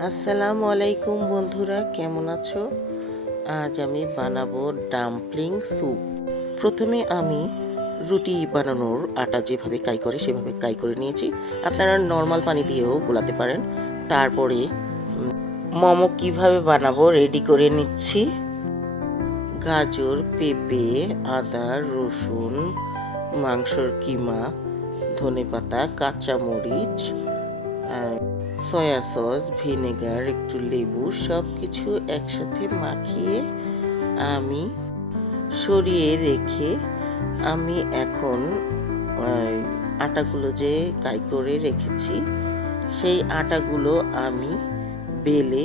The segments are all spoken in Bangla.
আসসালামু আলাইকুম বন্ধুরা কেমন আছো? আজ আমি বানাবো ডাম্পলিং স্যুপ। প্রথমে আমি রুটি বানানোর আটা যেভাবে কাই করে সেভাবে কাই করে নিয়েছি। আপনারা নর্মাল পানি দিয়েও গোলাতে পারেন। তারপরে মোমো কীভাবে বানাবো রেডি করে নিচ্ছি। গাজর পেঁপে আদা রসুন মাংসর কিমা ধনেপাতা কাঁচামরিচ আহ, সয়া সস, ভিনেগার, একটু লেবু সব কিছু একসাথে মাখিয়ে আমি সরিয়ে রেখে আমি এখন আটাগুলো যে কাই করে রেখেছি, সেই আটাগুলো আমি বেলে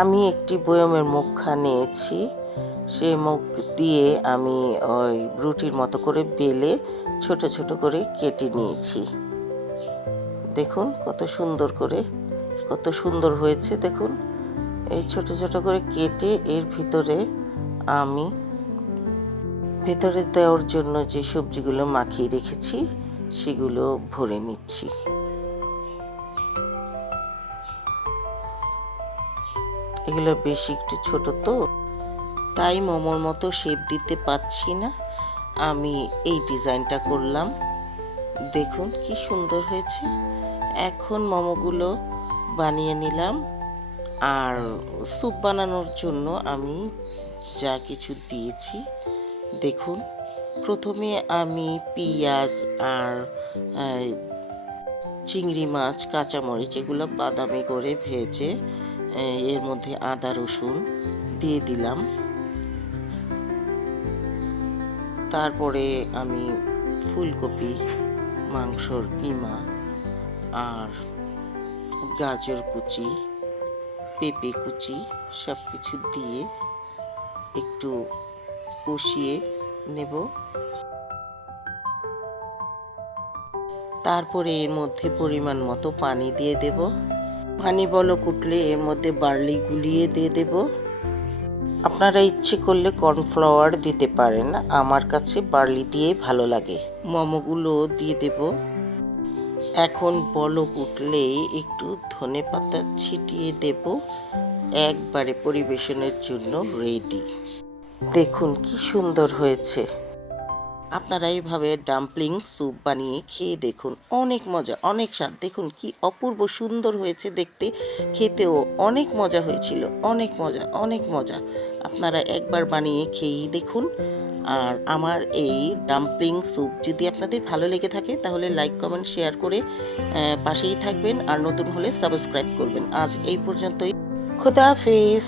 আমি একটি বয়মের মুখা নিয়েছি। সেই মুখ দিয়ে আমি ওই রুটির মতো করে বেলে ছোট ছোট করে কেটে নিয়েছি। দেখুন কত সুন্দর করে, কত সুন্দর হয়েছে দেখুন। এই ছোট ছোট করে কেটে এর ভিতরে আমি ভেতরে দেওয়ার জন্য যে সবজিগুলো মাখিয়ে রেখেছি, সেগুলো ভরে নিচ্ছি। এগুলো বেশি একটু ছোট তো, তাই মোমোর মতো শেপ দিতে পারছি না। আমি এই ডিজাইনটা করলাম। দেখুন কি সুন্দর হয়েছে। এখন মোমোগুলো বানিয়ে নিলাম। আর স্যুপ বানানোর জন্য আমি যা কিছু দিয়েছি, দেখুন। প্রথমে আমি পেঁয়াজ আর চিংড়ি মাছ, কাঁচামরিচ এগুলো বাদামি করে ভেজে এর মধ্যে আদা, রসুন দিয়ে দিলাম। তারপরে আমি ফুলকপি মাংসর কিমা আর গাজর কুচি, পেঁপে কুচি সব কিছু দিয়ে একটু কষিয়ে নেব। তারপরে এর মধ্যে পরিমাণ মতো পানি দিয়ে দেব। পানি বলো কুটলে এর মধ্যে বার্লি গুলিয়ে দিয়ে দেব। আপনারা ইচ্ছে করলে কর্নফ্লাওয়ার দিতে পারেন, আমার কাছে বার্লি দিয়ে ভালো লাগে। মোমোগুলো দিয়ে দেব। এখন বলক উঠলে একটু ধনে পাতা ছিটিয়ে দেব, একবারে পরিবেশনের জন্য রেডি দেখুন কি সুন্দর হয়েছে। আপনারা এইভাবে ডাম্পলিং স্যুপ বানিয়ে খেয়ে দেখুন। অনেক মজা, অনেক স্বাদ। দেখুন কি অপূর্ব সুন্দর হয়েছে দেখতে। খেতেও অনেক মজা হয়েছিল, অনেক মজা অনেক মজা। আপনারা একবার বানিয়ে খেয়েই দেখুন। আর আমার এই ডাম্পলিং স্যুপ যদি আপনাদের ভালো লেগে থাকে, তাহলে লাইক, কমেন্ট, শেয়ার করে পাশেই থাকবেন। আর নতুন হলে সাবস্ক্রাইব করবেন। আজ এই পর্যন্তই। খোদা হাফেজ।